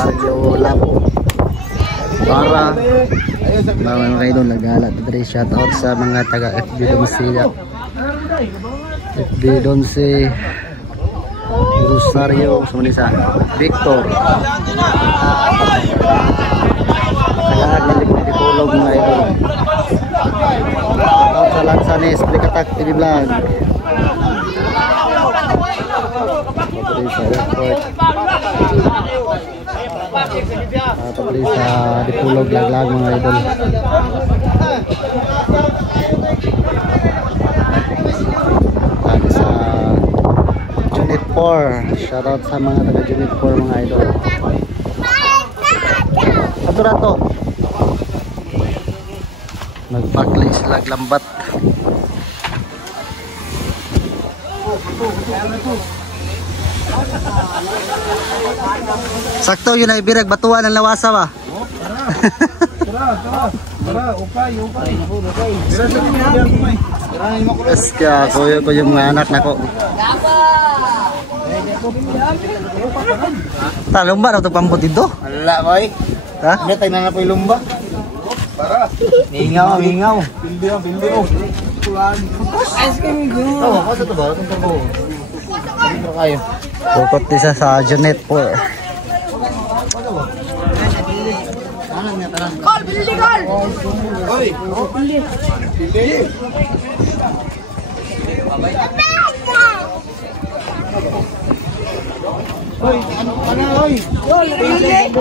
Mario Labo. Para mga idol nagala diri, shout out sa mga taga FB Doncia. FB Donce Rosario Sumanisa Victor. Kaya nagtulog mga idol. Shout out sa Lansanes Plikatak TV Vlog. Diri sa airport. Diri sa Dipulog Laglag mga idol. Diri sa Unit 4. Shoutout sa mga taga Unit 4 mga idol. Ato na to. Nagpakli sila lambat. Sakto yun ay birag batuan ng lawasa ba? Tara, okay. Yes, kaya kuya ko yung mga anak na ko. Lumba na ito pambot dito? Wala boy. Ha? Hindi tayo na po yung lumba. Para. Mingaw. Pildio. Ice cream go. Oo, kasi ito ba? Ito ba? Dito kayo. Pukot isa sa Janet 4. Call, Billy, call! Oy! Billy! Oy, ano oy? Call, Billy!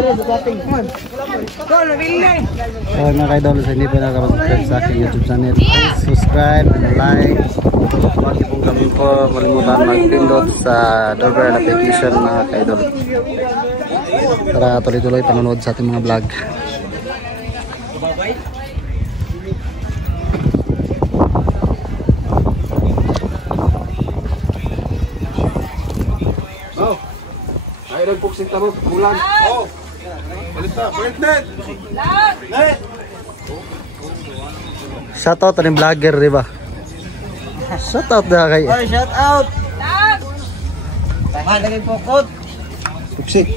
Call, Billy! So mga idol, sa hindi pa nakapag-subscribe sa aking YouTube channel, please subscribe and like. Huwag niyo pong kami po malimutan mag-pindot sa doorbell notification mga idol. Para tuloy-tuloy panonood sa ating mga vlog. Oh. Ay nagpuksin tamo bulan. Oh. Balita, Bernard. Net. Shoutout rin vlogger, di ba? Shoutout na kay. Oy, shout out. Tahan lagi pokot. Suksik.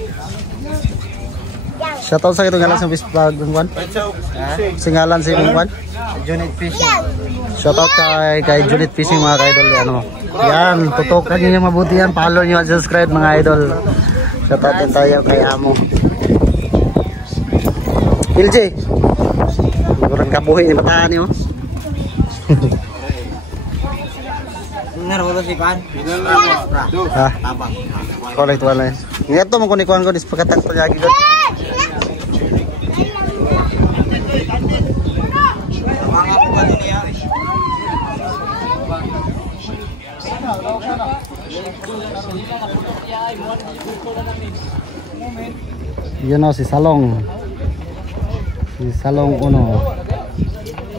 Shoutout sa kitong ngalan sa vlog ng singalan si Mungwan. Unit Fishing. Shoutout kay Juliet Fishing mga idol. Ano? Yan, tutukan niyo mabuti yan. Follow niyo at subscribe mga idol. Shoutout din tayo kay Amo. LJ. Kurang kabuhi ni bataan niyo. Naro si kan. Ha? Correct wala. Ngato mo kunikuan ko dispakatak pa lagi gud. Yun o si Salong. Si Salong Uno.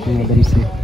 Yung Domsi.